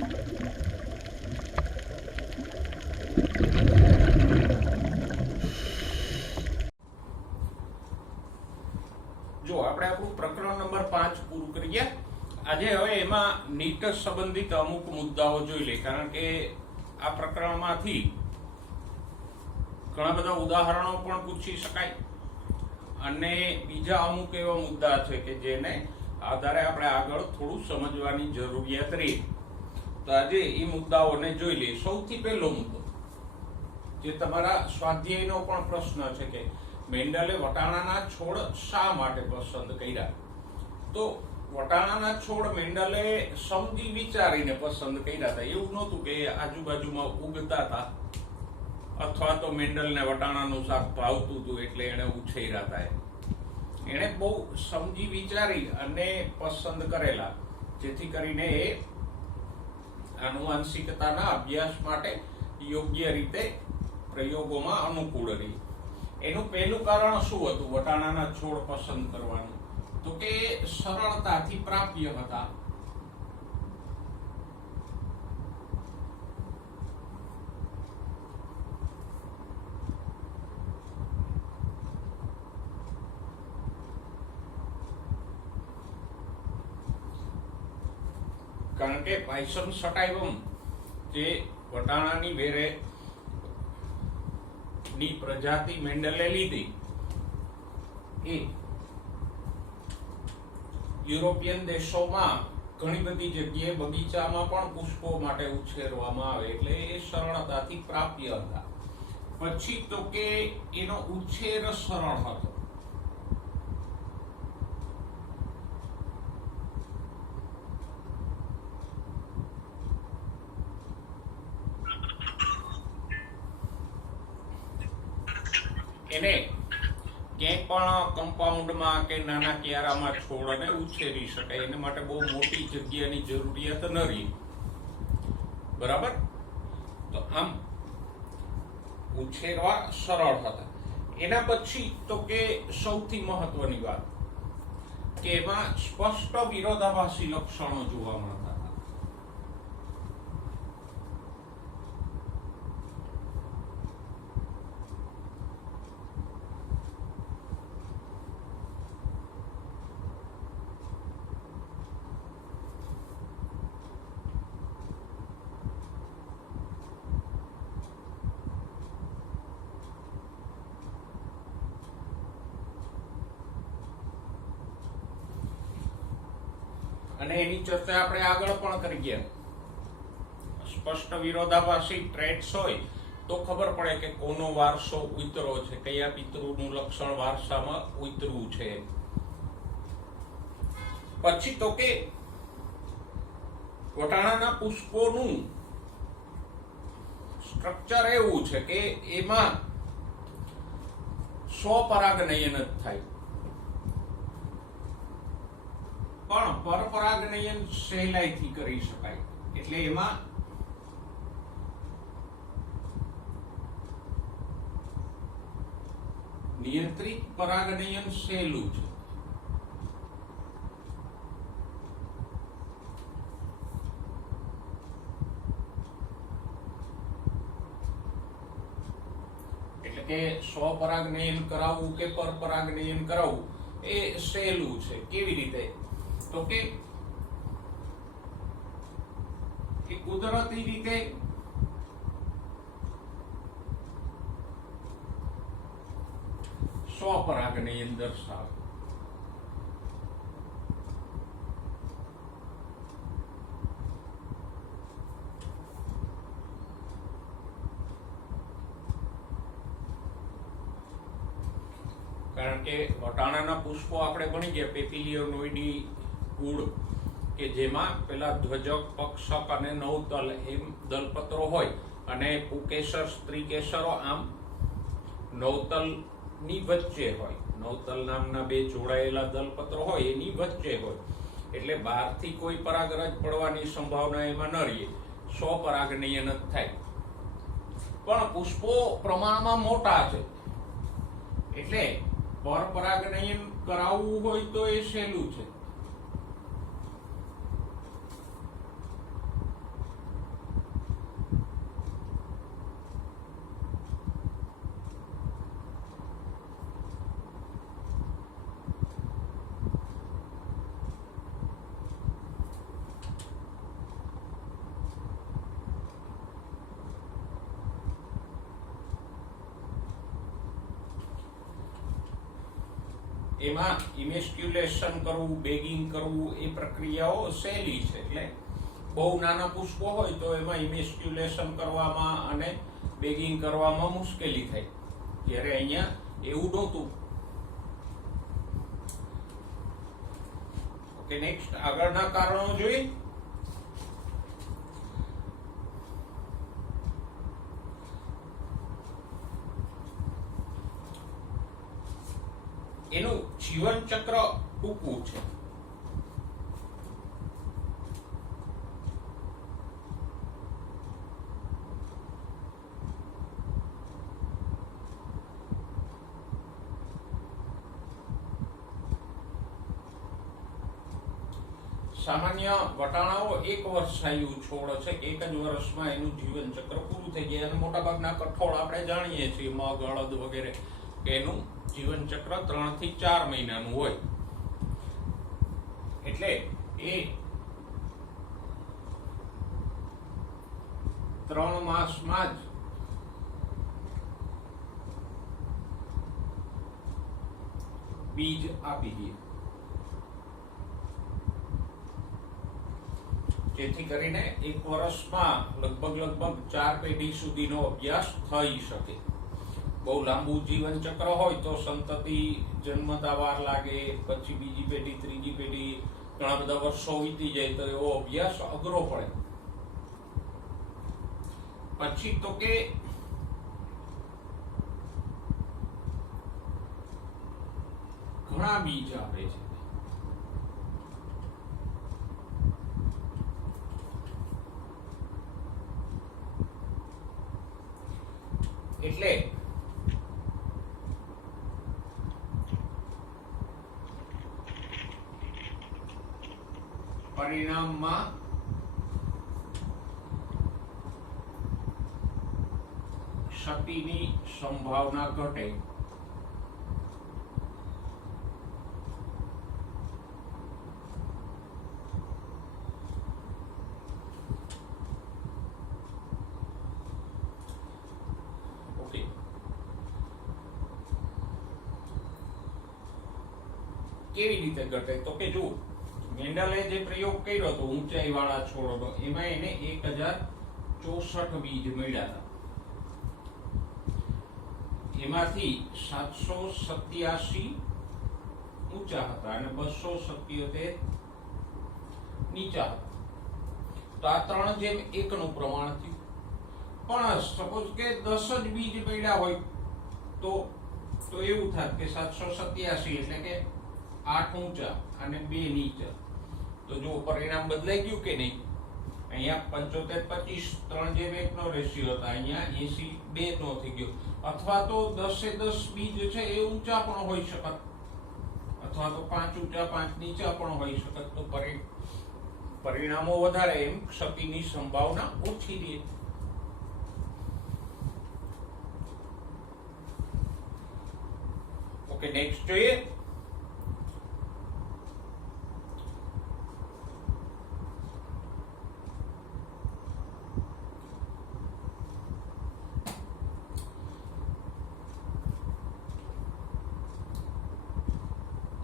જો આપણે આપણું પ્રકરણ નંબર 5 પૂરું કરીએ આજે. હવે એમાં નીટ સંબંધિત અમુક મુદ્દાઓ જોઈ લે, કારણ કે આ પ્રકરણમાંથી ઘણા બધા ઉદાહરણો પણ પૂછી શકાય અને બીજા અમુક એવા મુદ્દા છે કે જેને આધારે આપણે આગળ થોડું સમજવાની જરૂરિયાત રહી. તો આજે એ મુદ્દાઓને જોઈ લઈએ. સૌથી પહેલો મુદ્દો જે તમારા સ્વાધ્યાયનો પણ પ્રશ્ન છે કે મેન્ડલે વટાણાના છોડ શા માટે પસંદ કર્યા? તો વટાણાના છોડ મેન્ડલે સમજી વિચારીને પસંદ કર્યા હતા. એવું નહોતું કે આજુબાજુમાં ઉગતા હતા અથવા તો મેન્ડલને વટાણાનું શાક ભાવતું હતું એટલે એને ઉછેર્યા હતા. એણે બહુ સમજી વિચારી અને પસંદ કરેલા, જેથી કરીને એ આનુવંશિકતાના અભ્યાસ માટે યોગ્ય રીતે પ્રયોગોમાં અનુકૂળ રહી. એનું પહેલું કારણ શું હતું વટાણાના છોડ પસંદ કરવાનું? તો કે સરળતાથી પ્રાપ્ય હતા. કારણ કે પાયસમ સટાઇવમ જે વટાણાની વેરે ની પ્રજાતિ મેન્ડલે લીધી એ યુરોપિયન દેશોમાં ઘણી બધી જગ્યાએ બગીચામાં પણ પુષ્પો માટે ઉછેરવામાં આવે, એટલે એ સરળતાથી પ્રાપ્ય હતા. પછી તો કે એનો ઉછેર સરળ હતો. એને ક્યાંય પણ કમ્પાઉન્ડમાં કે નાના ક્યારામાં છોડને ઉછેરી શકાય. એના માટે બહુ મોટી જગ્યાની જરૂરિયાત ન રહી. બરાબર? તો આમ ઉછેરવા સરળ હતા. એના પછી તો કે સૌથી મહત્વની વાત કે એમાં સ્પષ્ટ વિરોધાભાસી લક્ષણો જોવા મળતા. અને એની ચર્ચા આપણે આગળ પણ કરીએ. સ્પષ્ટ વિરોધાભાસી ટ્રેટ્સ હોય તો ખબર પડે કે કોનો વારસો ઉતરો છે, કયા પિતૃનું લક્ષણ વારસામાં ઉતરવું છે. પછી તો કે વટાણાના પુષ્પોનું સ્ટ્રક્ચર એવું છે કે એમાં સ્વપરાગનયન જ થાય, પણ પરપરાગનયન સહેલાઈથી કરી શકાય. એટલે એમાં નિયંત્રિત પરાગનયન સહેલું છે. એટલે કે સ્વપરાગનયન કરાવવું કે પરપરાગનયન કરાવવું એ સહેલું છે. કેવી રીતે? તો કે કુદરતી રીતે સ્વપરાગનયન દર્શાવે. કારણ કે વટાણાના પુષ્પો આપણે ભણી ગયા પેપિલિયોનોઇડી કુળ, કે જેમાં પેલા ધ્વજક, પક્ષક અને નવતલ એમ દલપત્રો હોય અને પુકેસર, સ્ત્રીકેસરો આમ નવતલ ની વચ્ચે હોય. નવતલ નામના બે જોડાયેલા દલપત્રો હોય એની વચ્ચે હોય, એટલે બહારથી કોઈ પરાગરજ પડવાની સંભાવના એમાં ન રહે, સ્વપરાગનયન જ થાય. પણ પુષ્પો પ્રમાણમાં મોટા છે એટલે પરપરાગનયન કરાવવું હોય તો એ સહેલું છે. એમાં ઇમેસ્ક્યુલેશન કરવું, બેગિંગ કરવું એ પ્રક્રિયાઓ સહેલી છે. એટલે બહુ નાના પુષ્પો હોય તો એમાં ઇમેસ્ક્યુલેશન કરવામાં અને બેગિંગ કરવામાં મુશ્કેલી થાય, ત્યારે અહીંયા એવું નહોતું. ઓકે, નેક્સ્ટ આગળના કારણો જોઈએ. એનું જીવન ચક્ર ટૂંકું છે. સામાન્ય વટાણાઓ 1 વર્ષાયુ છોડ છે. 1 જ વર્ષમાં એનું જીવન ચક્ર પૂરું થઈ જાય. અને મોટાભાગના કઠોળ આપણે જાણીએ છીએ, મગ, અડદ વગેરે, કે એનું જીવન ચક્ર 3 થી 4 મહિનાનું હોય. એટલે એ 3 માસમાં જ બીજ આપી દે, જેથી કરીને 1 વર્ષમાં લગભગ 4 પેઢી સુધીનો અભ્યાસ થઈ શકે. બહુ લાંબુ જીવન ચક્ર હોય તો સંતતિ જન્મતા વાર લાગે, પછી બીજી પેઢી, ત્રીજી પેઢી, ઘણા બધા વર્ષો વીતી જાય તો એવો અભ્યાસ અઘરો પડે. પછી તો કે ઘણા બીજ આપે છે. એટલે પરિણામમાં ક્ષતિની સંભાવના ઘટે. કેવી રીતે ઘટે? તો કે જો મેન્ડલે જે પ્રયોગ કર્યો હતો ઊંચાઈ વાળા છોડનો, એમાં એને 1064 બીજ મળ્યા હતા. એમાંથી 787 ઊંચા હતા અને 277 નીચા હતા. તો આ 3:1 નું પ્રમાણ થયું. પણ સપોઝ કે 10 જ બીજ મળ્યા હોય તો એવું થાય કે 787 એટલે કે 8 ઊંચા અને 2 નીચા. તો જો પરિણામ બદલાઈ ગયું કે નહીં? અહીંયા 75-25 3:1 નો રેશિયો હતા, અહીંયા 80-2 નો થઈ ગયો. અથવા તો 10 બીજ છે એ ઊંચા પણ હોઈ શકત, અથવા તો 5 ઊંચા 5 નીચા પણ હોઈ શકત. તો પરિણામો વધારે એમ ક્ષતિની સંભાવના ઓછી રહે. ઓકે, નેક્સ્ટ જોઈએ.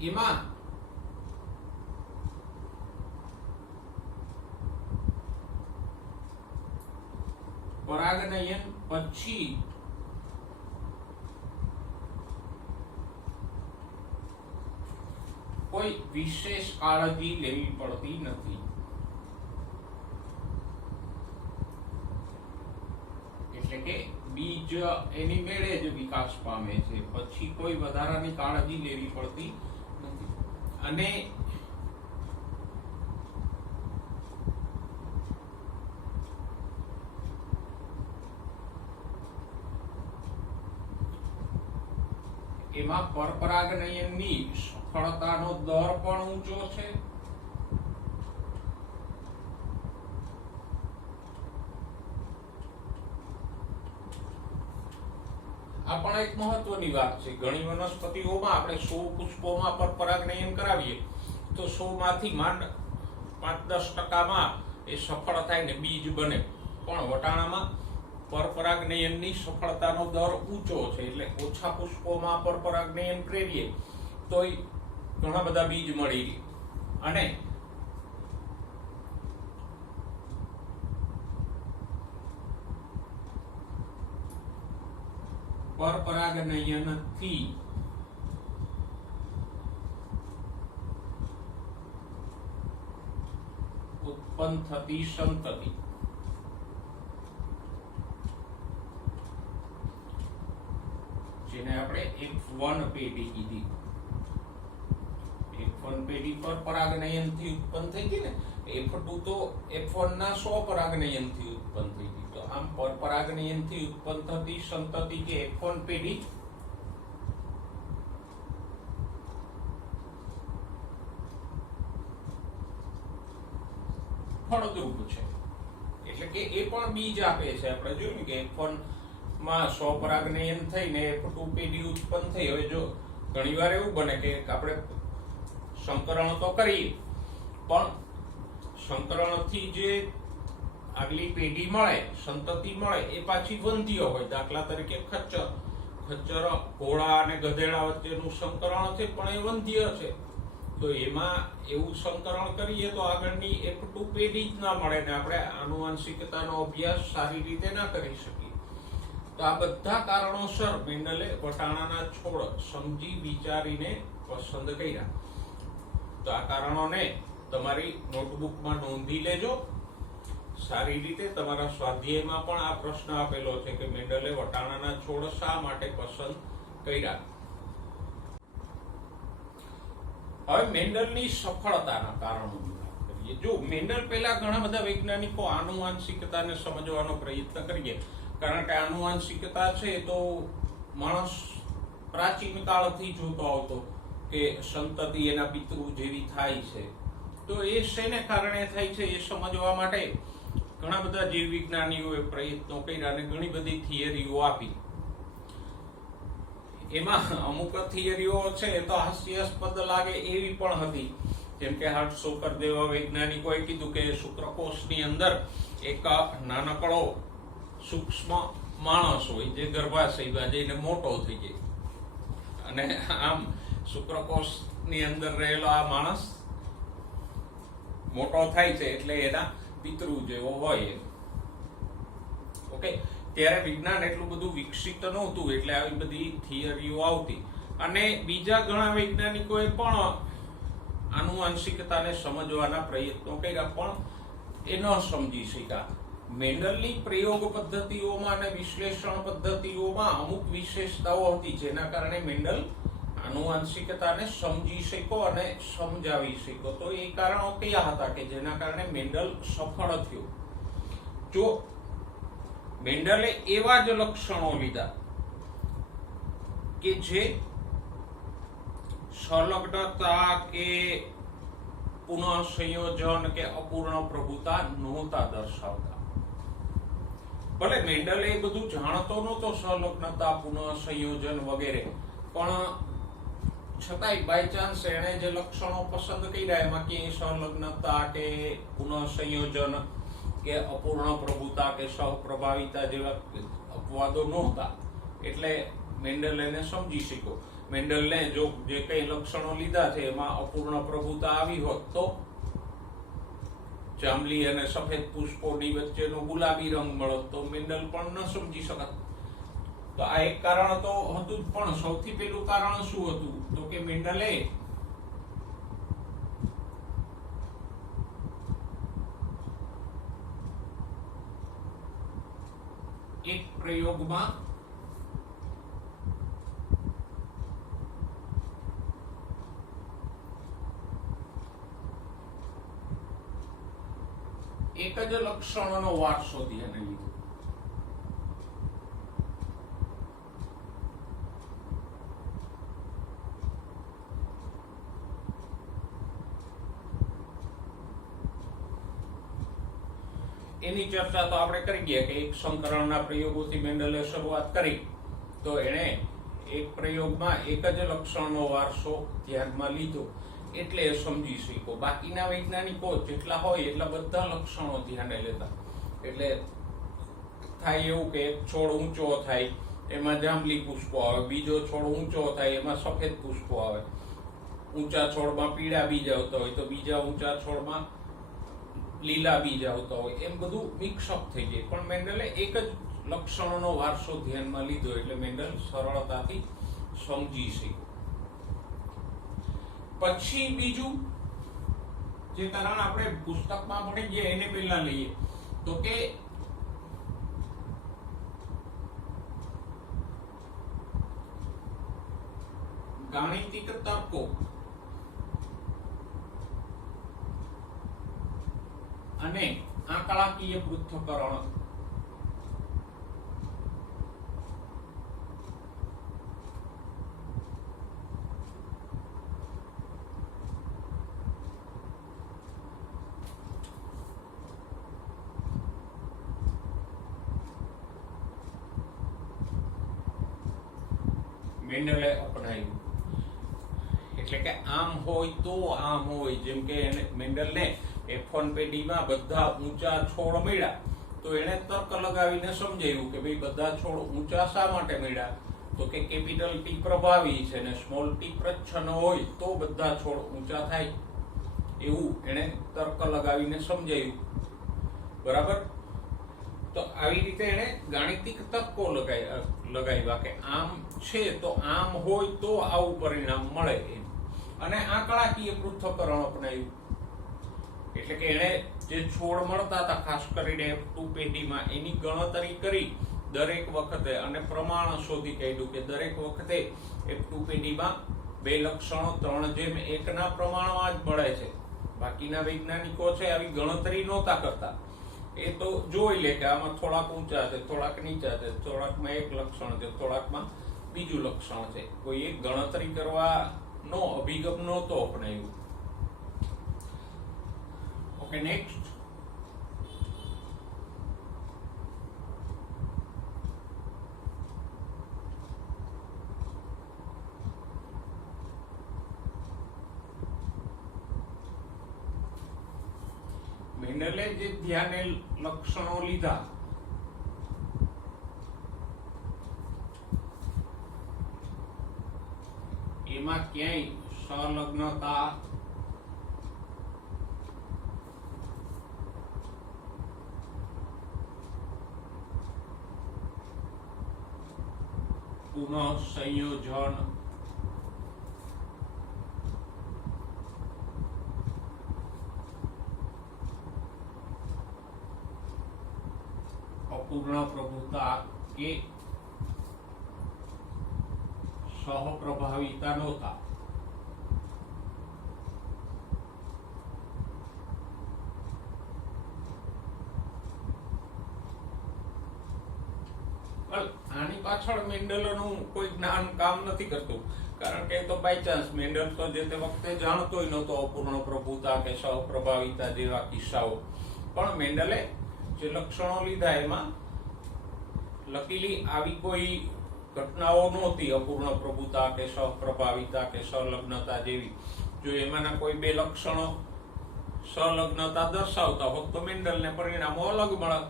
એમાં પરાગનયન પછી કોઈ વિશેષ કાળજી લેવી પડતી નથી. એટલે કે બીજ એની મેળે જ વિકાસ પામે છે, પછી કોઈ વધારાની કાળજી લેવી પડતી નથી. અને એમાં પરપરાગનયનની સફળતાનો દર પણ ઊંચો છે. આ પણ એક મહત્વની વાત છે. ઘણી વનસ્પતિઓમાં આપણે 100 પુષ્પોમાં પરપરાગનયન કરાવીએ તો 100 માંથી માંડ 5-10% એ સફળ થાય ને બીજ બને. પણ વટાણામાં પરપરાગનયનની સફળતાનો દર ઊંચો છે, એટલે ઓછા પુષ્પોમાં પરપરાગનયન પ્રેરીએ તોય ઘણા બધા બીજ મળી રહે. અને પરપરાગનયનથી ઉત્પન્ન થતી સંતતિ જેને આપણે F1 પેઢી કીધી. F1 પેઢી પરપરાગનયનથી ઉત્પન્ન થઈ હતી ને. F2 તો F1 ના સ્વપરાગનયનથી ઉત્પન્ન થઈ હતી. તો આમ પરપરાગનયનથી ઉત્પન્ન થતી સંતતિ કે F1 પેઢી ફળદ્રુપ છે. એટલે કે એ પણ બીજ આપે છે. આપણે જોયું કે F1 માં સ્વપરાગનયન થઈને F2 પેઢી ઉત્પન્ન થઈ. હવે જો ઘણીવાર એવું બને કે આપણે સંકરણ તો કરીએ પણ સંકરણથી જે આગલી પેઢી મળે, સંતતિ મળે, એ પાછી વંધ્ય હોય. દાખલા તરીકે ખચ્ચર, ઘોડા અને ગધેડા વચ્ચેનું સંકરણ છે પણ એ વંધ્ય છે. તો એમાં એવું સંકરણ કરીએ તો આગળની F2 પેઢી જ ના મળે ને આપણે આનુવંશિકતાનો અભ્યાસ સારી રીતે ના કરી શકીએ. તો આ બધા કારણોસર મેન્ડલે વટાણાના છોડ સમજી વિચારીને પસંદ કર્યા. તો આ કારણોને તમારી નોટબુકમાં નોંધી લેજો. સારી રીતે તમારા સ્વાધ્યાયમાં પણ આ પ્રશ્ન આપેલો છે કે મેન્ડલે વટાણાના છોડ શા માટે પસંદ કર્યા. હવે મેન્ડલની સફળતાના કારણો કરીએ. જો મેન્ડલ પહેલા ઘણા બધા વૈજ્ઞાનિકો આનુવંશિકતાને સમજવાનો પ્રયત્ન કરીએ. કારણ કે આનુવંશિકતા છે તો માણસ પ્રાચીન કાળથી જોતો આવતો કે સંતતિ એના પિતૃ જેવી થાય છે. તો એ શેને કારણે થાય છે એ સમજવા માટે ઘણા બધા જીવ વિજ્ઞાનીઓએ પ્રયત્નો કર્યા અને ઘણી બધી થિયરીઓ આપી. એમાં અમુક થિયરીઓ છે તો હાસ્યાસ્પદ લાગે એવી પણ હતી. જેમ કે હાર્ટસોકર જેવા વૈજ્ઞાનિકોએ કીધું કે શુક્રકોષની અંદર એક નાનકડો સૂક્ષ્મ માણસ હોય જે ગર્ભાશયમાં જઈને મોટો થઈ જાય. અને આમ શુક્રકોષની અંદર રહેલો આ માણસ મોટો થાય છે એટલે એના પિતૃ જેવો હોય. ઓકે, ત્યારે વિજ્ઞાન એટલું બધું વિકસિત નહોતું એટલે આવી બધી થિયરીઓ આવતી. અને બીજા ઘણા વૈજ્ઞાનિકોએ પણ આનુવંશિકતાને સમજવાના પ્રયત્નો કર્યા પણ એ ન સમજી શક્યા. મેન્ડલની પ્રયોગ પદ્ધતિઓમાં અને વિશ્લેષણ પદ્ધતિઓમાં અમુક વિશેષતાઓ હતી જેના કારણે મેન્ડલ આનુવંશિકતાને સમજી શક્યો અને સમજાવી શક્યો. તો એ કારણો કયા હતા કે જેના કારણે મેન્ડલ સફળ થયો? જો મેન્ડલે એવા જ લક્ષણો લીધા કે જે સંલગ્નતા કે પુનઃસંયોજન કે અપૂર્ણ પ્રભુતા નહોતા દર્શાવતા. ભલે મેન્ડલ એ બધું જાણતો નહોતો, સંલગ્નતા, પુનઃસંયોજન વગેરે, પણ છતાંય બાય ચાન્સ એણે જે લક્ષણો પસંદ કર્યા એમાં ક્યાંય સંલગ્નતા કે પુનઃસંયોજન કે અપૂર્ણ પ્રભુતા કે સહપ્રભાવિતા જેવા અપવાદો નહોતા. એટલે મેન્ડલ એને સમજી શક્યો. મેન્ડલને જો જે કઈ લક્ષણો લીધા છે એમાં અપૂર્ણ પ્રભુતા આવી હોત તો જાંબલી અને સફેદ પુષ્પોની વચ્ચેનો ગુલાબી રંગ મળત તો મેન્ડલ પણ ન સમજી શકત. તો આ એક કારણ તો હતું જ, પણ સૌથી પહેલું કારણ શું હતું તો કે મેન્ડલે એક પ્રયોગમાં એક જ લક્ષણોનો વારસો ધ્યાને લીધો. એની ચર્ચા તો આપણે કરી ગયા કે એક સંકરણના પ્રયોગોથી મેન્ડલે શરૂઆત કરી. તો એણે એક પ્રયોગમાં એક જ લક્ષણનો વારસો ધ્યાનમાં લીધો એટલે એ સમજી શક્યો. બાકીના વૈજ્ઞાનિકો જેટલા હોય એટલા બધા લક્ષણો ધ્યાને લેતા. એટલે થાય એવું કે એક છોડ ઊંચો થાય એમાં જાંબલી પુષ્પો આવે, બીજો છોડ ઊંચો થાય એમાં સફેદ પુષ્પો આવે. ઊંચા છોડમાં પીળા બીજ આવતા હોય તો બીજા ઊંચા છોડમાં લીલા બીજ આવતા હોય, એમ બધું મિક્સઅપ થઈ જાય. પણ મેન્ડલે એક જ લક્ષણોનો વારસો ધ્યાનમાં લીધો એટલે મેન્ડલ સરળતાથી સમજી શક્યો. પછી બીજું જે તારણ આપણે પુસ્તકમાં ભણી ગયા એને પહેલા લઈએ તો કે ગાણિતિક તર્કો અને આંકડાકીય પૃથ્થકરણ મેન્ડલે અપનાવ્યું. એટલે કે આમ હોય તો આમ હોય, જેમ કે એને મેન્ડલને F1 પેઢીમાં બધા ઊંચા છોડ મળ્યા તો એને તર્ક લગાવીને સમજાવ્યું કે ભાઈ બધા છોડ ઊંચા શા માટે મળ્યા, તો કે કેપિટલ T પ્રભાવી છે ને સ્મોલ t પ્રચ્છન્ન હોય તો બધા છોડ ઊંચા થાય, એવું એને તર્ક લગાવીને સમજાવ્યું. બરાબર. તો આવી રીતે એને ગાણિતિક તર્કો લગાવ્યા કે આમ છે તો આમ હોય તો આવું પરિણામ મળે એમ. અને આંકડાકીય પૃથ્થકરણ અપનાવ્યું. એટલે કે એને જે છોડ મળતા હતા ખાસ કરીને F2 પેઢીમાં એની ગણતરી કરી દરેક વખતે અને પ્રમાણ શોધી કાઢ્યું કે દરેક વખતે F2 પેઢીમાં 2 લક્ષણો 3:1 ના પ્રમાણમાં જ મળે છે. બાકીના વૈજ્ઞાનિકો છે આવી ગણતરી નહોતા કરતા. એ તો જોઈ લે કે આમાં થોડાક ઊંચા છે, થોડાક નીચા છે, થોડાકમાં એક લક્ષણ છે, થોડાકમાં બીજું લક્ષણ છે. કોઈ એક ગણતરી કરવાનો અભિગમ નહોતો અપનાવ્યો. Okay, next. મેન્ડલે જે ધ્યાને લક્ષણો લીધા એમાં ક્યાંય સંલગ્નતા, પુનઃ સંયોજન, અપૂર્ણ પ્રભુતા કે સહપ્રભાવિતા નહોતા. આની પાછળ મેન્ડલનું કોઈ જ્ઞાન કામ નથી કરતું, કારણ કે તો બાય ચાન્સ મેન્ડલ તો જે તે વખતે જાણતો ય નહોતો અપૂર્ણ પ્રભુતા કે સહપ્રભાવિતા જેવા કિસ્સાઓ. પણ મેન્ડલે જે લક્ષણો લીધા એમાં લકીલી આવી કોઈ ઘટનાઓ નહોતી અપૂર્ણ પ્રભુતા કે સહપ્રભાવિતા કે સંલગ્નતા જેવી. જો એમાંના કોઈ 2 લક્ષણો સંલગ્નતા દર્શાવતા હોત તો મેન્ડલને પરિણામો અલગ મળત,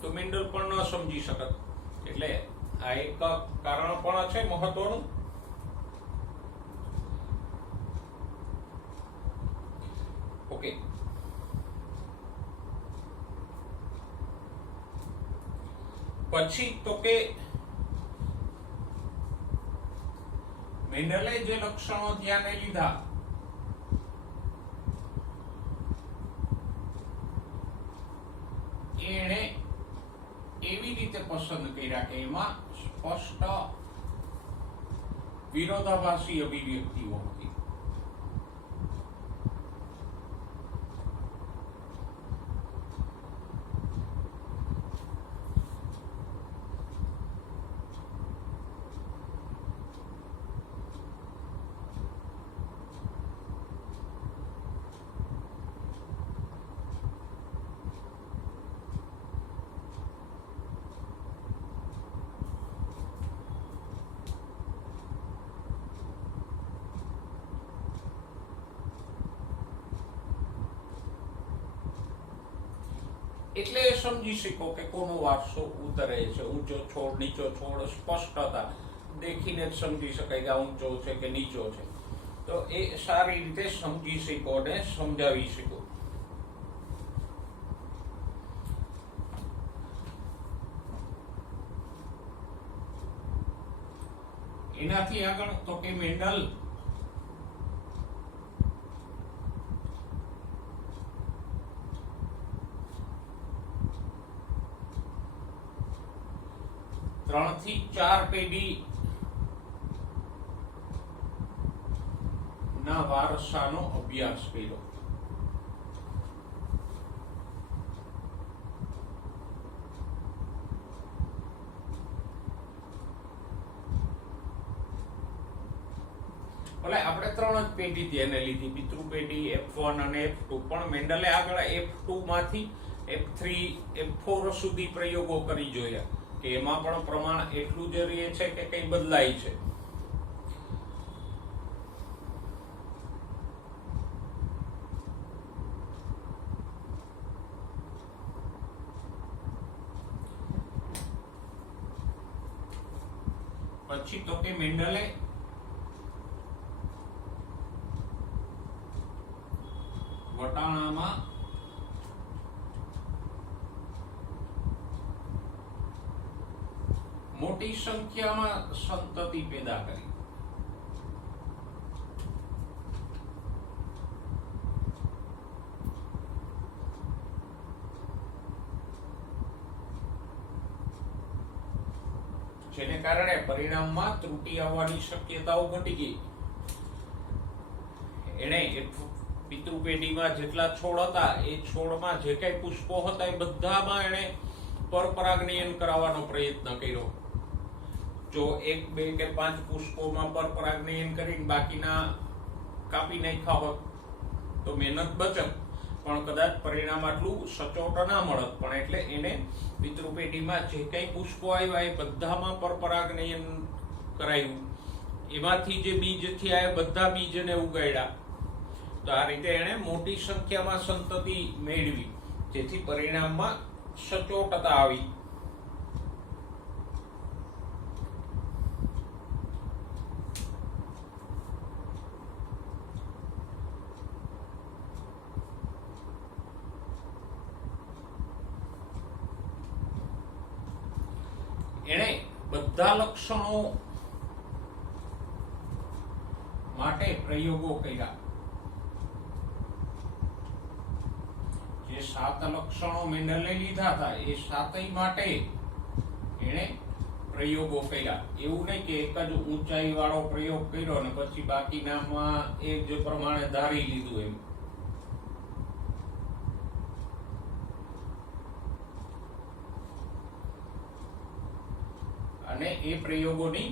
તો મેન્ડલ પણ ન સમજી શકત. એટલે આ એક કારણ પણ છે મહત્વનું. ઓકે, પછી તો કે મેન્ડલે જે લક્ષણો ધ્યાને લીધા એને એવી રીતે પસંદ કર્યા કે એમાં સ્પષ્ટ વિરોધાભાસી અભિવ્યક્તિઓ હતી. એટલે સમજી શકો કે કોનો વારસો ઉતરે છે. ઊંચો છોડ, નીચો છોડ સ્પષ્ટ હતા, દેખીને જ સમજી શકાય કે આ ઊંચો છે કે નીચો છે. તો એ સારી રીતે સમજી શકો અને સમજાવી શકો. એનાથી આગળ તો કે મેન્ડલ ત્રણ થી ચાર પેઢી ના વારસાનો અભ્યાસ કર્યો. ભલે આપણે ત્રણ જ પેઢી ધ્યાને લીધી, પિતૃ પેઢી F1 અને F2, પણ મેન્ડલે આગળ F2 માંથી F3 F4 સુધી પ્રયોગો કરી જોયા કે એમાં પણ પ્રમાણ એટલું જ રહે છે કે કઈ બદલાય છે. પછી તો કે મેન્ડલે વટાણામાં મોટી સંખ્યામાં સંતતિ પેદા કરી. જેને કારણે પરિણામમાં ત્રુટિ આવવાની શક્યતાઓ ઘટી ગઈ. એણે પિતૃ પેઢીમાં જેટલા છોડ હતા એ છોડમાં જે કઈ પુષ્પો હતા એ બધામાં એણે પરપરાગનયન કરાવવાનો પ્રયત્ન કર્યો. જો 1, 2 કે 5 પુષ્પોમાં પરપરાગનયન કરીને બાકીના કાપી નાખ્યા હોત તો મહેનત બચત, પણ કદાચ પરિણામ આટલું સચોટ ના મળત. પણ એટલે એને પિતૃ પેઢીમાં જે કઈ પુષ્પો આવ્યા એ બધામાં પરપરાગનયન કરાયું. એમાંથી જે બીજ થયા એ બધા બીજને ઉગાડ્યા. તો આ રીતે એણે મોટી સંખ્યામાં સંતતિ મેળવી, જેથી પરિણામમાં સચોટતા આવી. એણે બધા લક્ષણો માટે પ્રયોગો કર્યા. જે 7 લક્ષણો મેન્ડલે લીધા હતા એ 7 માટે એણે પ્રયોગો કર્યા. એવું નહીં કે એક જ ઊંચાઈ વાળો પ્રયોગ કર્યો અને પછી બાકીનામાં એ જ પ્રમાણે ધારી લીધું એમ. અને એ પ્રયોગોની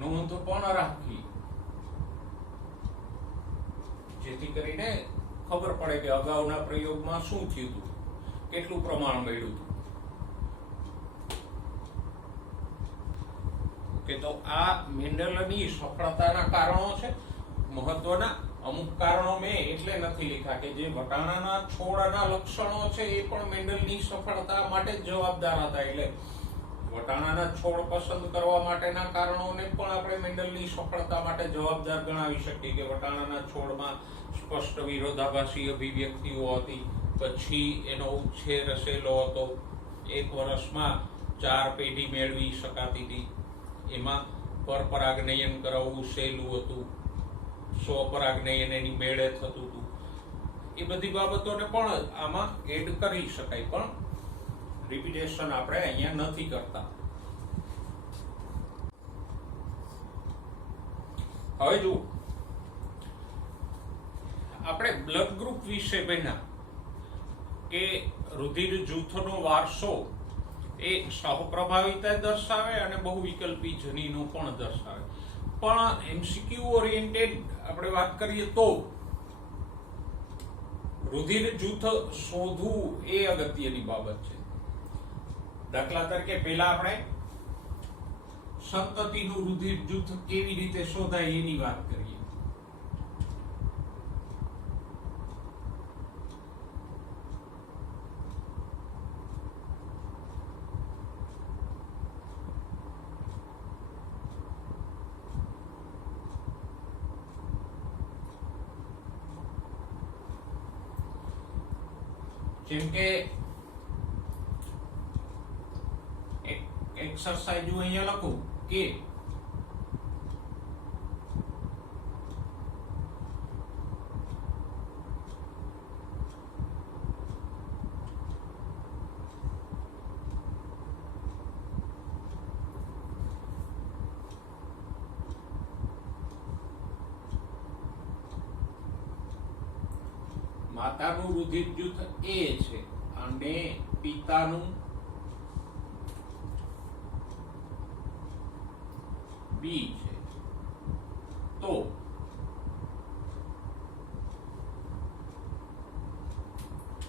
નોંધ પણ રાખી, જેથી કરીને ખબર પડે કે અગાઉના પ્રયોગમાં શું થયું હતું, કેટલું પ્રમાણ મળ્યું હતું. કે તો આ મેન્ડલની સફળતાના કારણો છે. મહત્વના અમુક કારણો મેં એટલે નથી લખ્યા કે જે વટાણાના છોડના લક્ષણો છે એ પણ મેન્ડલની સફળતા માટે જવાબદાર હતા. એટલે વટાણાના છોડ પસંદ કરવા માટેના કારણોને પણ આપણે મેન્ડલની સફળતા માટે જવાબદાર ગણાવી શકીએ. કે વટાણાના છોડમાં સ્પષ્ટ વિરોધાભાસી અભિવ્યક્તિઓ હતી, પછી એનો ઉછેર રસેલો હતો, 1 વર્ષમાં 4 પેઢી મેળવી શકાતી હતી, એમાં પરપરાગનયન કરાવવું સહેલું હતું, સ્વપરાગનયન એની મેળે થતું હતું. એ બધી બાબતોને પણ આમાં એડ કરી શકાય, પણ રિપીટેશન આપણે અહીંયા નથી કરતા. હવે જુઓ, આપણે બ્લડ ગ્રુપ વિશે ભણ્યા કે રુધિર જૂથનો વારસો એ સહપ્રભાવિતા દર્શાવે અને બહુવિકલ્પી જનીનો પણ દર્શાવે. પણ એમસીક્યુ ઓરિએન્ટેડ આપણે વાત કરીએ તો રુધિર જૂથ શોધવું એ અગત્યની બાબત છે. દાખલા તરીકે પહેલા આપણે સંતતિનું રુધિર જૂથ કેવી રીતે શોધાય એની વાત કરીએ. જેમ કે એક એક્સરસાઇઝ હું અહીંયા લખું કે માતાનું રુધિર જૂથ A છે અને પિતાનું B છે, તો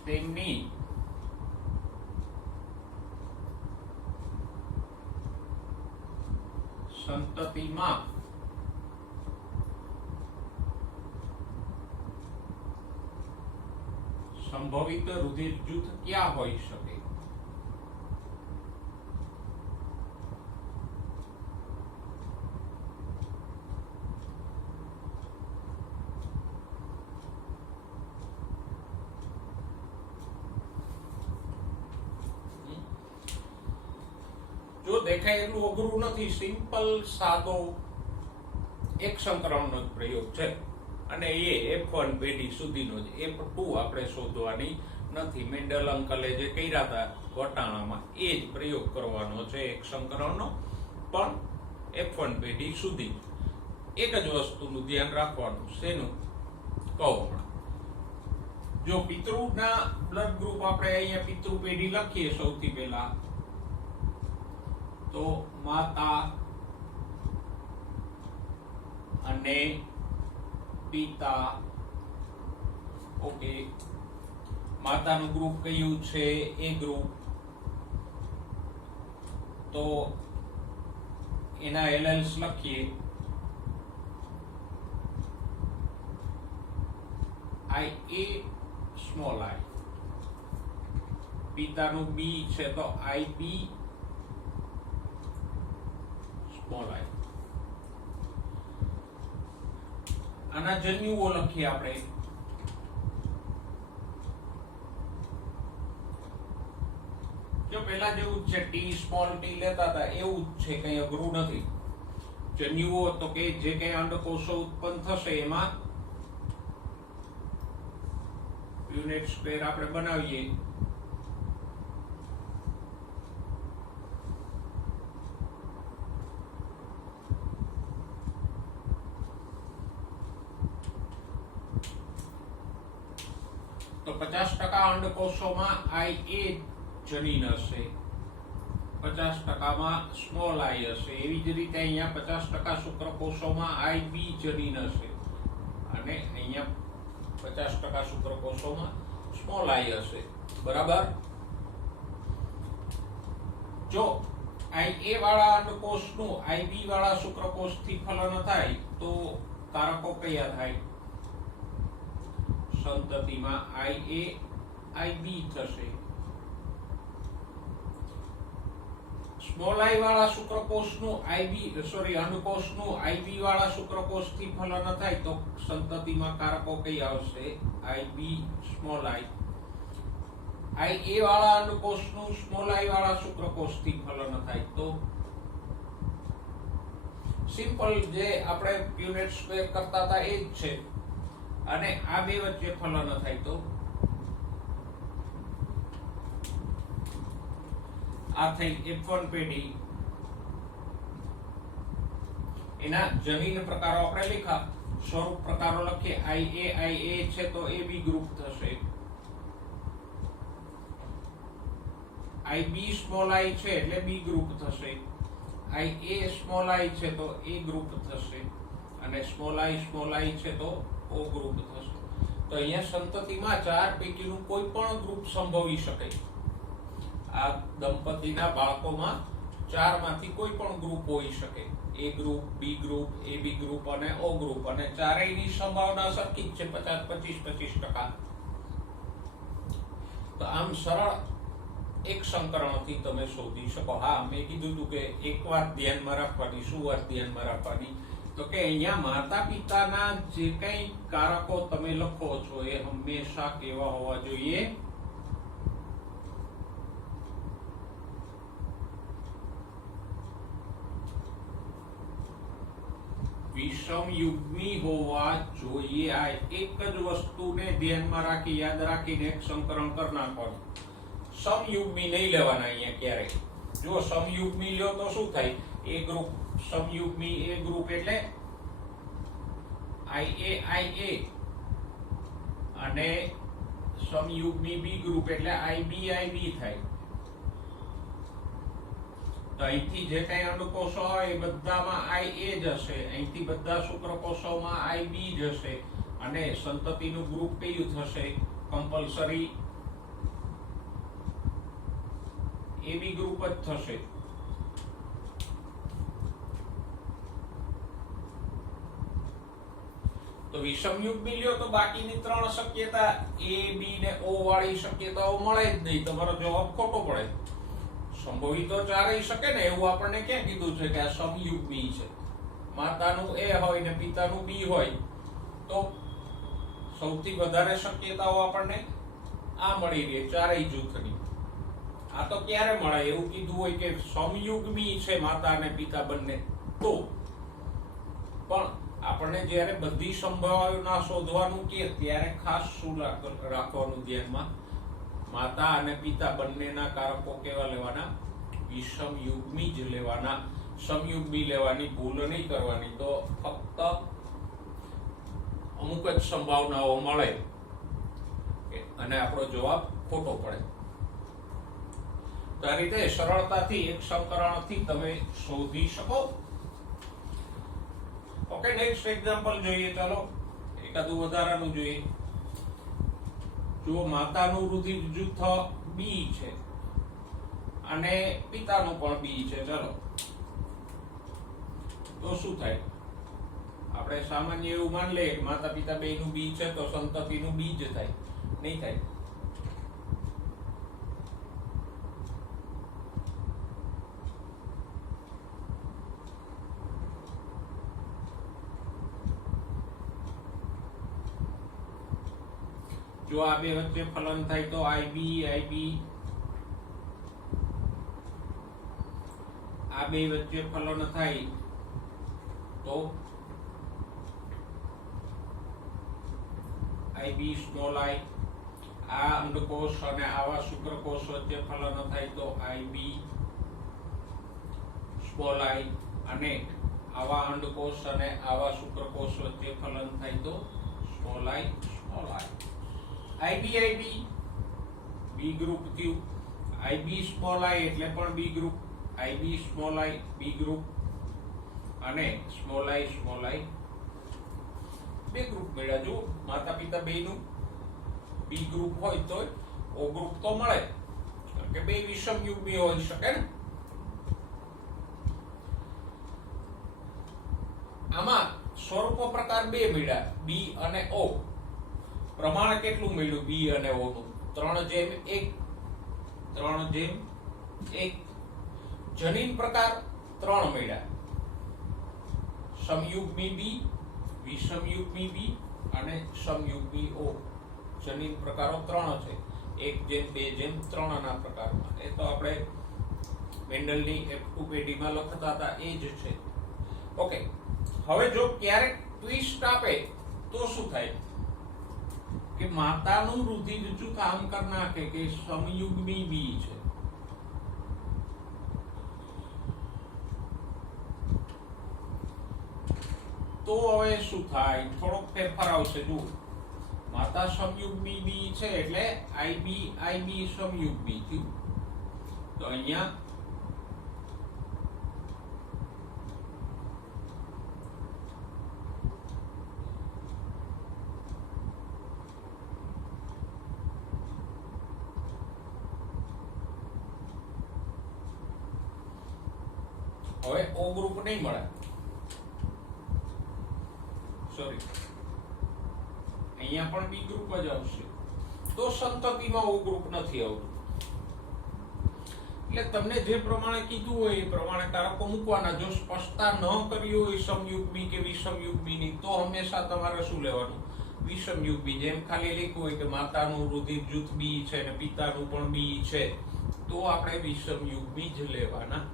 તેમની સંતતિમાં સંભવિત રુધિર જૂથ ક્યાં હોઈ શકે? જો દેખાય એટલું અઘરું નથી, સિમ્પલ સાદો એક સંકરણનો જ પ્રયોગ છે અને એ F1 પેઢી સુધીનો જ. F2 આપણે શોધવાની નથી. મેન્ડલ અંકલે જે કર્યા હતા વટાણામાં એ જ પ્રયોગ કરવાનો છે એક સંકરણનો, પણ F1 પેઢી સુધી. એક જ વસ્તુનું ધ્યાન રાખવાનું, શેનું કહો હમણાં. જો પિતૃના બ્લડ ગ્રુપ આપણે અહીંયા પિતૃ પેઢી લખીએ સૌથી પહેલા, તો માતા અને પિતા. ઓકે, માતાનું ગ્રુપ કયું છે? એ ગ્રુપ. તો એના એલેલ્સ લખીએ. IA small I. પિતાનું B છે તો IB સ્મોલ I. આના જન્યુઓ લખીએ આપણે. જો પેલા જેવું જ છે, T સ્મોલ T લેતા હતા એવું જ છે, કઈ અઘરું નથી. જન્યુઓ તો કે જે કઈ અંડકોષો ઉત્પન્ન થશે એમાં યુનિટ સ્ક્વેર આપણે બનાવીએ. તો 50% અંડકોષોમાં IA જનીન હશે, 50%માં સ્મોલ I હશે. એવી જ રીતે અહીંયા 50% શુક્રકોષોમાં IB જનીન હશે અને અહીંયા 50% શુક્રકોષોમાં સ્મોલ I હશે. બરાબર. જો IA વાળા અંડકોષનું IB વાળા શુક્રકોષથી ફલન થાય તો કારકો કયા થાય? સંતતિમાં IA IB થશે. સ્મોલ I વાળા શુક્રકોષનું અંડકોષનું IB વાળા શુક્રકોષથી ફલન થાય તો સંતતિમાં કારકો કયા આવશે? IB small I. IA વાળા અંડકોષનું સ્મોલ I વાળા શુક્રકોષથી ફલન થાય તો સિમ્પલ જે આપણે યુનિટ સ્ક્વેર કરતા હતા એ જ છે. અને આ બે વચ્ચે ફલન થાય તો આ થઈ F1 પેઢી. એના જનીન પ્રકારો આપણે લખ્યા, સ્વરૂપ પ્રકારો લખીએ. IA છે તો AB ગ્રુપ થશે. IB સ્મોલ I છે એટલે B ગ્રુપ થશે. IA સ્મોલ I છે તો A ગ્રુપ થશે અને સ્મોલ I છે તો O ગ્રુપ થશે. તો અહીંયા સંતતિમાં ચાર પૈકીનું કોઈ પણ ગ્રુપ સંભવી શકે. આ દંપતીના બાળકોમાં ચારમાંથી કોઈ પણ ગ્રુપ હોઈ શકે. A group, B group, AB group અને O ગ્રુપ, અને ચારેયની સંભાવના સરખી જ છે, 25-25%. તો આમ સરળ એક સંકરણથી તમે શોધી શકો. હા, મેં કીધું હતું કે એક વાત ધ્યાનમાં રાખવાની. શું વાત ધ્યાનમાં રાખવાની? તો કે અહીંયા માતા પિતાના જે કઈ કારકો તમે લખો છો એ હંમેશા કેવા હોવા જોઈએ? વિષમયુગ્મી હોવા જોઈએ. આ એક જ વસ્તુને ધ્યાનમાં રાખી યાદ રાખીને એક સંકરણ કરી નાખવાનું. સમયુગ્મી નહીં લેવાના અહીંયા ક્યારેય. જો સમયુગ્મી લ્યો તો શું થાય? એ ગ્રુપ સમયુગ્મી એ ગ્રુપ એટલે IA અને સમયુગ્મી બી ગ્રુપ એટલે IB થાય. તો અહીંથી જે કઈ અંડકોષો હોય એ બધામાં IA જ હશે, અહીંથી બધા શુક્રકોષોમાં IB જ હશે, અને સંતતિનું ગ્રુપ કયું થશે? કમ્પલસરી AB ગ્રુપ જ થશે. તો વિષમયુગ્મી લ્યો તો બાકીની ત્રણ શક્યતા A, B ને O વાળી શક્યતાઓ મળે જ નહીં, તમારો જવાબ ખોટો પડે. સંભવિત તો ચારેય શકે ને, એવું આપણને ક્યાં કીધું છે કે આ સમયુગ્મી છે? માતાનું A હોય ને પિતાનું B હોય તો સૌથી વધારે શક્યતાઓ આપણને આ મળી રહે ચારેય જૂથની. આ તો ક્યારે મળે? એવું કીધું હોય કે સમયુગ્મી છે માતા અને પિતા બંને, તો પણ આપણને જ્યારે બધી સંભાવના શોધવાનું કે ત્યારે ખાસ શું રાખવાનું ધ્યાનમાં? માતા અને પિતા બંનેના કારકો કેવા લેવાના? વિષમયુગ્મી જ લેવાના. સમયુગ્મી લેવાની ભૂલ નહીં કરવાની. તો ફક્ત અમુક જ સંભાવનાઓ મળે અને આપણો જવાબ ખોટો પડે. તો આ રીતે સરળતાથી એક સંકરણથી તમે શોધી શકો. ઓકે, નેક્સ્ટ એક્ઝામ્પલ જોઈએ. ચાલો એકાદું વધારાનું જોઈએ. જો માતાનું રુધિર જૂથ B છે અને પિતાનું પણ B છે, ચલો તો શું થાય? આપણે સામાન્ય એવું માન લઈએ કે માતા પિતા બેયનું B છે તો સંતતિનું B જ થાય, નહીં થાય. જો આ બે વચ્ચે ફલન થાય તો IB આ બે વચ્ચે ફલન થાય તો IB સ્મોલ I. આ અંડકોષ અને આવા શુક્રકોષ વચ્ચે ફલન થાય તો IB સ્મોલ I, અને આવા અંડકોષ અને આવા શુક્રકોષ વચ્ચે ફલન થાય તો small I. IB B group થયું. IB સ્મોલ I એટલે પણ B group. IB small I B group અને સ્મોલ I બે ગ્રુપ મળ્યા. જો માતા પિતા બેયનું B ગ્રુપ હોય તો O ગ્રુપ તો મળે, કારણ કે બે વિષમયુગ્મી હોઈ શકે ને. આમાં સ્વરૂપો પ્રકાર બે મળ્યા, B અને O. પ્રમાણ કેટલું મળ્યું B અને O નું? 3:1. 3:1. જનીન પ્રકાર 3 મળ્યા. સમયુગ્મી B, વિષમયુગ્મી B અને સમયુગ્મી O. જનીન પ્રકારો 3 છે. 1:2:3 ના પ્રકારમાં. એ તો આપણે મેન્ડલની F2 પેઢીમાં લખતા હતા એ જ છે. ઓકે, હવે જો ક્યારેક ટ્વિસ્ટ આપે તો શું થાય? કે માતાનું રુધિર જૂથ આમ કરી નાખે કે સમયુગ્મી B છે, તો હવે શું થાય? થોડોક ફેરફાર આવશે. જો માતા સમયુગ્મી B છે એટલે IB સમયુગ્મી થયું. તો અહીંયા હવે O ગ્રુપ નહીં મળે, સોરી, અહીંયા પણ B ગ્રુપ જ આવશે. તો સંતતિમાં O ગ્રુપ નથી આવતું. એટલે તમને જે પ્રમાણે કીધું હોય એ પ્રમાણે કારકો મૂકવાના. જો સ્પષ્ટતા ન કરી હોય સમયુગ્મી કે વિષમયુગ્મીની, તો હંમેશા તમારે શું લેવાનું? વિષમયુગ્મી. જેમ ખાલી લખ્યું હોય કે માતાનું રુધિર જૂથ B છે અને પિતાનું પણ B છે, તો આપણે વિષમયુગ્મી જ લેવાના.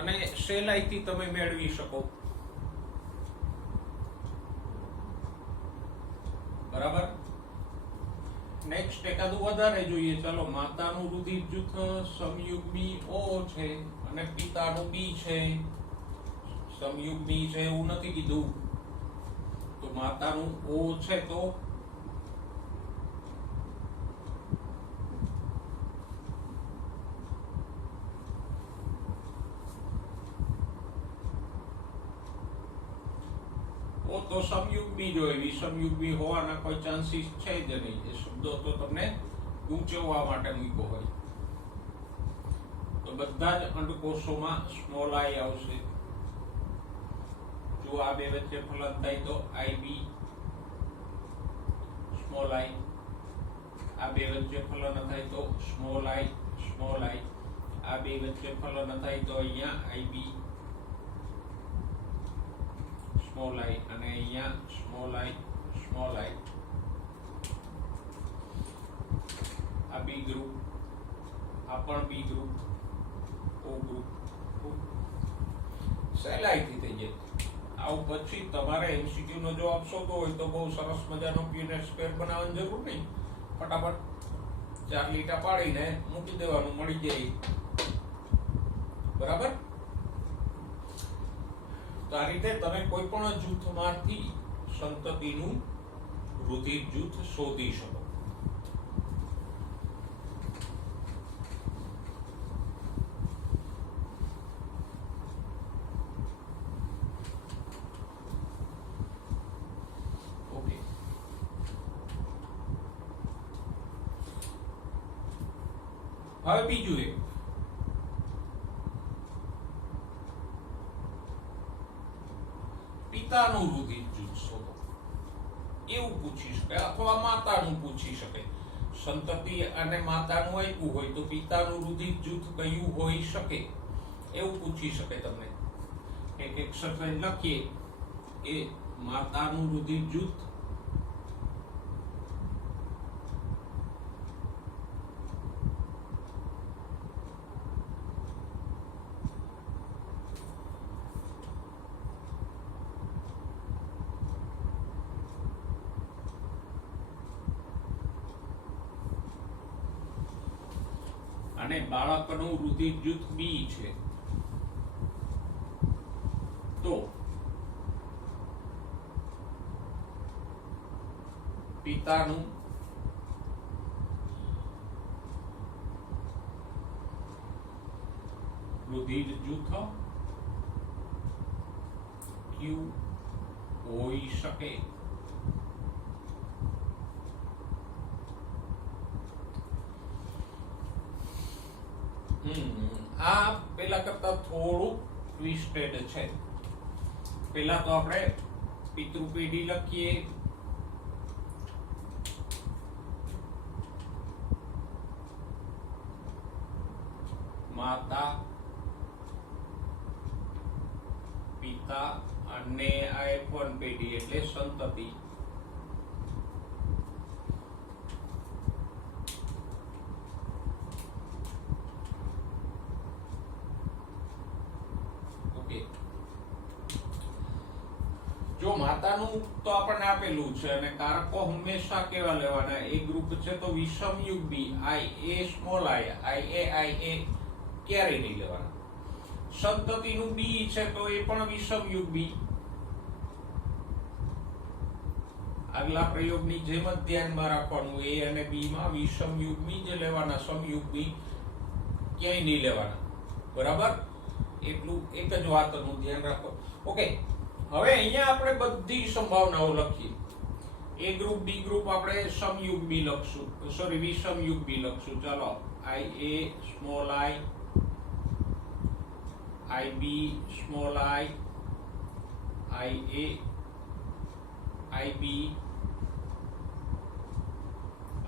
અને સહેલાઈથી તમે મેળવી શકો. બરાબર. નેક્સ્ટ એકાદું વધારે જોઈએ. ચલો, માતાનું રુધિર જૂથ સમયુગ્મી O છે અને પિતાનું B છે. સમયુગ્મી છે એવું નથી કીધું, તો માતાનું O છે તો તો સમયુગ્મી જોઈએ. વિષમયુગ્મી હોવાના કોઈ ચાન્સીસ છે જ નહીં. એ શબ્દો તો તમને ગૂંચવવા માટે મૂક્યો હોય. તો બધા જ અંડકોષોમાં સ્મોલ આઈ આવશે. જો આ બે વચ્ચે ફલન થાય તો IB સ્મોલ આઈ, આ બે વચ્ચે ફલન થાય તો સ્મોલ આઈ સ્મોલ આઈ, આ બે વચ્ચે ફલન થાય તો અહીંયા IB સ્મોલ આઈ અને અહીંયા સ્મોલ આઈ સ્મોલ આઈ. આ બી ગ્રુપ, આ પણ બી ગ્રુપ, ઓ ગ્રુપ સહેલાઈથી થઈ જાય. આવું પછી તમારે MCQ નો જવાબ શોધવો હોય તો બહુ સરસ મજાનો પ્યુનેટ સ્ક્વેર બનાવવાની જરૂર નહીં. ફટાફટ 4 લીટા પાડીને મૂકી દેવાનું, મળી જાય. બરાબર. તો આ રીતે તમે કોઈ પણ જૂથમાંથી સંતતિનું રુધિર જૂથ શોધી શકો. ઓકે. હવે બીજું એક, પિતાનું રુધિર જૂથ શોધો એવું પૂછી શકે, અથવા માતાનું પૂછી શકે. સંતતિ અને માતાનું આપ્યું હોય તો પિતાનું રુધિર જૂથ કયું હોઈ શકે એવું પૂછી શકે તમને. એક એક્સરસાઇઝ લખીએ. એ માતાનું રુધિર જૂથ અને બાળકનું રુધિર જૂથ B છે, તો પિતાનું રુધિર જૂથ Q હોઈ શકે. આ પેલા કરતા થોડું ટ્વિસ્ટેડ છે. પેલા તો આપણે પિતૃપેઢી લખીએ. માતા, પિતા અને આ F1 પેઢી એટલે સંતતિ. જો માતાનું તો આપણને આપેલું છે અને કારકો હંમેશા કેવા લેવાના. એ ગ્રુપ છે તો વિષમયુગ્મી IA સ્મોલ I, IA ક્યારે નહીં લેવાના. સંતતિનું B છે તો એ પણ વિષમયુગ્મી. આગલા પ્રયોગની જેમ જ ધ્યાનમાં રાખવાનું. A અને B માં વિષમયુગ્મી જ લેવાના, સમયુગ્મી ક્યાંય નહીં લેવાના. બરાબર. એટલું એક જ વાતનું ધ્યાન રાખો. ઓકે. હવે અહીંયા આપણે બધી સંભાવનાઓ લખીએ. A ગ્રુપ B ગ્રુપ આપણે સમયુગ્મી લખશું, સોરી વિષમયુગ્મી લખશું. ચાલો, IA small I, IB small I, IA IB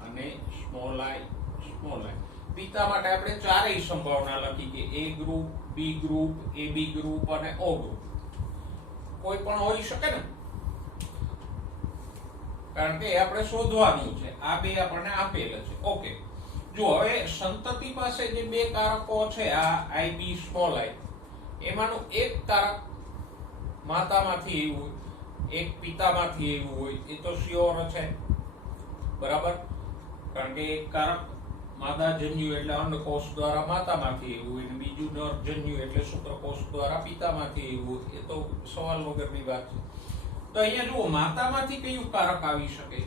અને સ્મોલ I સ્મોલ I. પિતા માટે આપણે ચારેય સંભાવના લખી કે A group, B group, AB group અને O ગ્રુપ. કોઈ પણ હોઈ શકે ને, કારણ કે આપણે શોધવાનું છે. આ બે આપણને આપેલા છે. ઓકે. જો હવે સંતતિ પાસે જે બે કારકો છે, આ IB સ્મોલ I, એમાંનું એક કારક માતામાંથી આવ્યું હોય, એક પિતામાંથી આવ્યું હોય, એ તો શ્યોર છે. બરાબર, કારણ કે એક કારક માદાજન્યુ એટલે અંડકોષ દ્વારા માતામાંથી આવ્યું હોય, બીજું નરજન્યુ એટલે શુક્રકોષ દ્વારા પિતામાંથી આવ્યું. એ તો સવાલ વગરની વાત છે. તો અહીંયા જુઓ, માતામાંથી કયું કારક આવી શકે?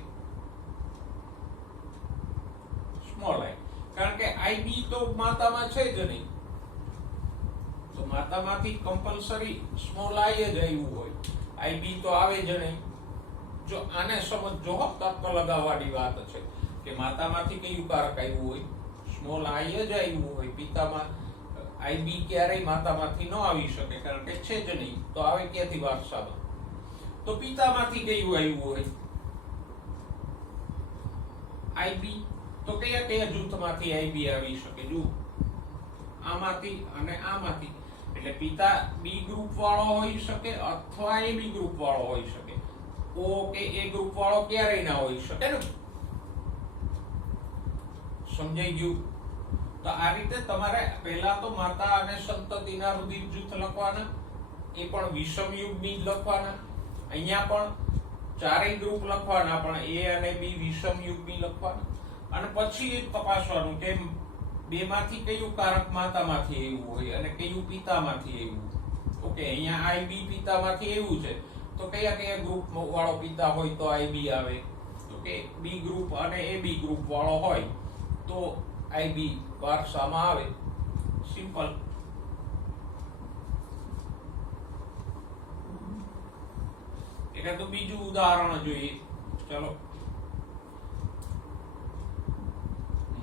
સ્મોલ આઈ, કારણ કે આઈબી તો માતામાં છે જ નહીં, તો માતામાંથી કમ્પલસરી સ્મોલ આઈ જ આવ્યું હોય, આઈબી તો આવે જ નહીં. જો આને સમજો, તર્ક લગાવવાની વાત છે કે માતામાંથી કયું કારક આવ્યું હોય? સ્મોલ આઈ જ આવ્યું હોય. પિતામાં આઈબી ક્યારેય માતામાંથી ન આવી શકે, કારણ કે છે જ નહીં, તો આવે ક્યાંથી વારસામાં? તો પિતામાંથી કયું આવ્યું હોય? આઈબી. તો કયા કયા જૂથમાંથી આઈબી આવી શકે? જો આમાંથી અને આમાંથી, એટલે પિતા બી ગ્રુપ વાળો હોઈ શકે અથવા એ બી ગ્રુપ વાળો હોઈ શકે. ઓ કે એ ગ્રુપ વાળો ક્યારેય ના હોઈ શકે ને. સમજાઈ ગયું? તો આ રીતે તમારે પહેલા તો માતા અને સંતતિના રુધિર જૂથ લખવાના, એ પણ વિષમ યુગ્મી લખવાના. અહીંયા પણ ચારેય ગ્રુપ લખવાના, પણ એ અને બી વિષમ યુગ્મી લખવાના. અને પછી એ તપાસવાનું કે બેમાંથી કયું કારક માતામાંથી આવ્યું હોય અને કયું પિતામાંથી આવ્યું. ઓકે, અહીંયા આઈબી પિતામાંથી આવ્યું છે, તો કયા કયા ગ્રુપ વાળો પિતા હોય તો આઈબી આવે. ઓકે, બી ગ્રુપ અને એ બી ગ્રુપ વાળો હોય તો આઈબી વારસામાં આવે. સિમ્પલ. એટલે તો બીજું ઉદાહરણ જોઈએ. ચલો,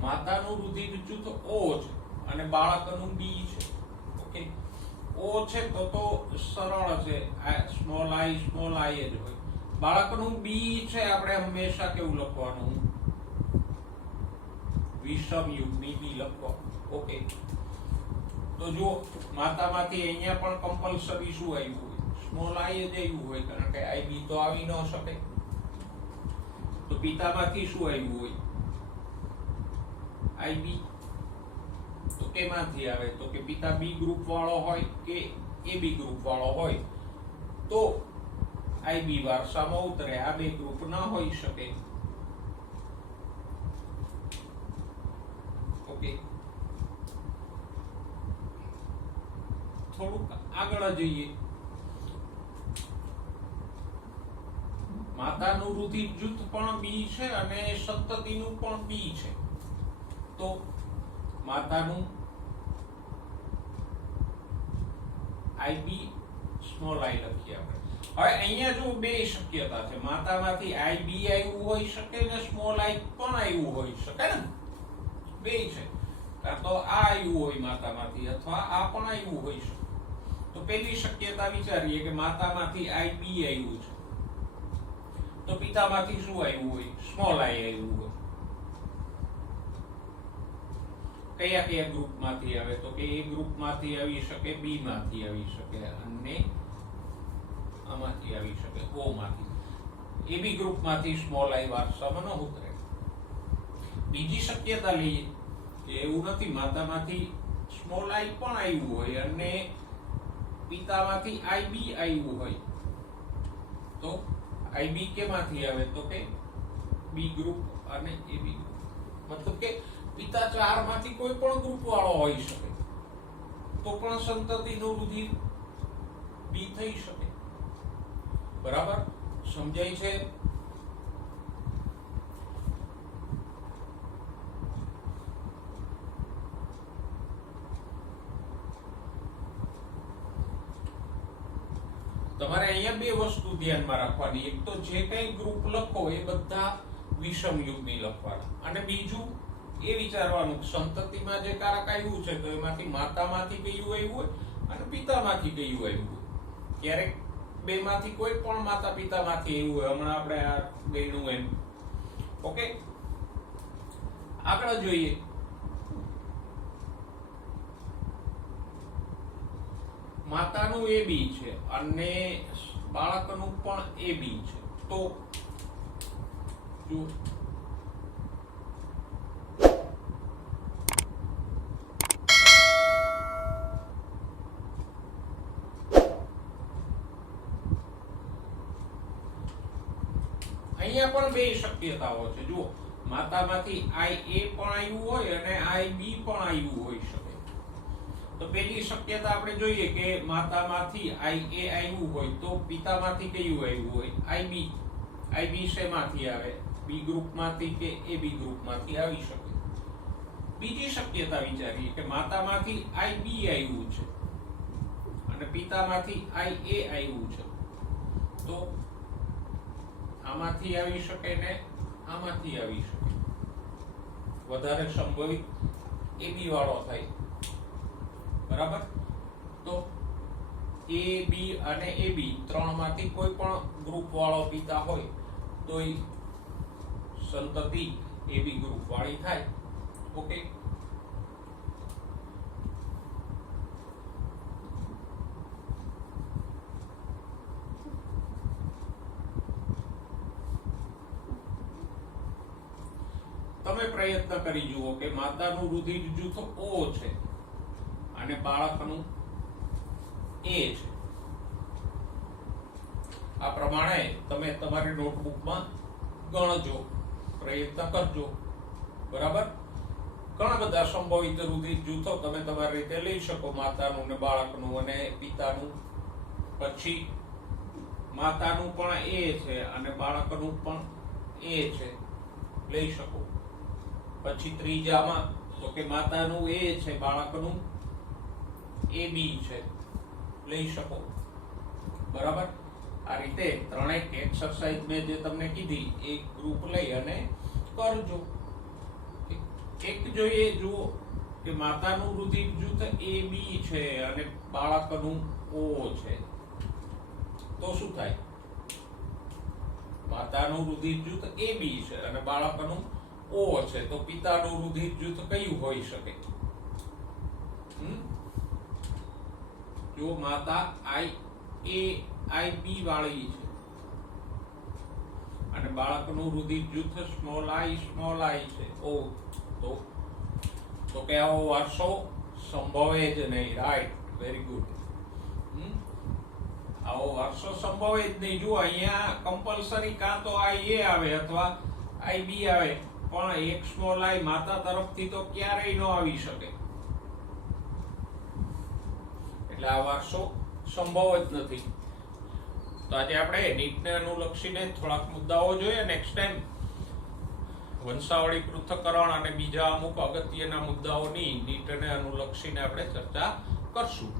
માતાનું રુધિર જૂથ ઓ છે અને બાળકનું બી છે. ઓકે, ઓ છે તો સરળ છે, સ્મોલ આઈ જ હોય. બાળકનું બી છે, આપણે હંમેશા કેવું લખવાનું? વિષમ યુગ્મી બી લખવાનું. ઓકે, તો જો માતામાંથી અહીંયા પણ કમ્પલસરી શું આવ્યું હોય? સ્મોલ આઈ જ આવ્યું હોય, કારણ કે આઈબી તો આવી ન શકે. તો પિતામાંથી શું આવ્યું હોય? આઈબી. તો કેમાંથી આવે? તો કે પિતા બી ગ્રુપ વાળો હોય કે એ બી ગ્રુપ વાળો હોય તો આઈબી વારસામાં ઉતરે. આ બે ગ્રુપ ના હોઈ શકે. ઓકે, થોડુંક આગળ જઈએ. માતાનું રુધિર જૂથ પણ બી છે અને સંતતિનું પણ બી છે. તો માતાનું આઈબી સ્મોલ આઈ લખીએ આપણે. હવે અહીંયા જો બે શક્યતા છે, માતામાંથી આઈબી આવ્યું હોઈ શકે ને સ્મોલ આઈ પણ આવ્યું હોઈ શકે ને. બે છે, કાં તો આ આવ્યું હોય માતામાંથી અથવા આ પણ આવ્યું હોઈ શકે. તો પહેલી શક્યતા વિચારીએ કે માતામાંથી આઈબી આવ્યું છે, તો પિતામાંથી શું આવ્યું હોય? સ્મોલ આઈ આવ્યું હોય. કયા કયા ગ્રુપમાંથી આવે? તો કે એ ગ્રુપમાંથી આવી શકે, બી માંથી આવી શકે અને આમાંથી આવી શકે, ઓ માંથી. એ બી ગ્રુપમાંથી સ્મોલ આઈ વારસામાં ન ઉતરે. બીજી શક્યતા લઈએ કે એવું નથી, માતામાંથી સ્મોલ આઈ પણ આવ્યું હોય અને પિતામાંથી આઈબી આવ્યું હોય. તો આઈબી કેમાંથી આવે? તો કે બી ગ્રુપ અને એ બી ગ્રુપ. મતલબ કે પિતા ચારમાંથી કોઈ પણ ગ્રુપ વાળો હોઈ શકે, તો પણ સંતતિનું રુધિર બી થઈ શકે. બરાબર, સમજાય છે? તમારે અહીંયા બે વસ્તુ ધ્યાનમાં રાખવાની. એક તો જે કઈ ગ્રુપ લખો એ બધા વિષમ યુગ્મી લખવાના, અને બીજું એ વિચારવાનું સંતતિમાં જે કારક આવ્યું છે તો એમાંથી માતામાંથી કયું આવ્યું હોય અને પિતામાંથી કયું આવ્યું હોય. ક્યારેક બે માંથી કોઈ પણ માતા પિતામાંથી આવ્યું હોય. હમણાં આપણે આ ગણ્યું એમ. ઓકે, આગળ જોઈએ. માતાનું એ બી છે અને બાળકનું પણ એ બી છે. તો જો અહીંયા અહીંયા પણ બે શક્યતાઓ છે. જુઓ, માતામાંથી IA પણ આવ્યું હોય અને IB પણ આવ્યું હોઈ શકે. તો પેલી શક્યતા આપણે જોઈએ કે માતામાંથી IA આવ્યું હોય તો પિતામાંથી કયું આવ્યું હોય? IB શેમાંથી આવે? B ગ્રુપમાંથી કે AB ગ્રુપમાંથી આવી શકે. બીજી શક્યતા વિચારીએ કે માતામાંથી IB આવ્યું છે અને પિતામાંથી IA આવ્યું છે, તો આમાંથી આવી શકે ને આમાંથી આવી શકે. વધારે સંભવિત AB વાળો થાય. બરાબર? તો AB અને AB ત્રણમાંથી કોઈ પણ ગ્રુપ વાળો પિતા હોય તો એ સંતતિ AB ગ્રુપ વાળી થાય. ઓકે, તમે પ્રયત્ન કરી જુઓ કે માતાનું રુધિર જૂથ O છે અને બાળકનું A છે. આ પ્રમાણે તમે તમારી નોટબુકમાં ગણજો, પ્રયત્ન કરજો. બરાબર? ઘણા બધા સંભવિત રુધિર જૂથો તમે તમારી રીતે લઈ શકો, માતાનું ને બાળકનું અને પિતાનું. પછી માતાનું પણ A છે અને બાળકનું પણ A છે, લઈ શકો. પછી ત્રીજામાં તો કે માતાનું A છે, બાળકનું AB છે, લઈ શકો. બરાબર? આ રીતે ત્રણેક એક્સરસાઇઝ મેં જે તમને કીધી એક ગ્રુપ લઈ અને કરજો. એક જોઈએ, જુઓ કે માતાનું રુધિર જૂથ AB છે અને બાળકનું O છે, તો શું થાય? માતાનું રુધિર જૂથ AB છે અને બાળકનું O છે, તો પિતાનું રુધિર જૂથ કયું હોઈ શકે? જો માતા IB વાળી છે અને બાળકનું રુધિર જૂથ i છે, O, તો કે આવો વારસો સંભવે જ નહીં. Right, very good. આવો વારસો સંભવે જ નહીં. જુઓ, અહીંયા કમ્પલસરી કાં તો IA આવે અથવા IB આવે, પણ એક i માતા તરફથી તો ક્યારેય ન આવી શકે. એટલે આ વારસો સંભવ જ નથી. તો આજે આપણે નીટને અનુલક્ષીને થોડાક મુદ્દાઓ જોઈએ. નેક્સ્ટ ટાઈમ વંશાવળી પૃથ્થકરણ અને બીજા અમુક અગત્યના મુદ્દાઓની નીટને અનુલક્ષીને આપણે ચર્ચા કરશું.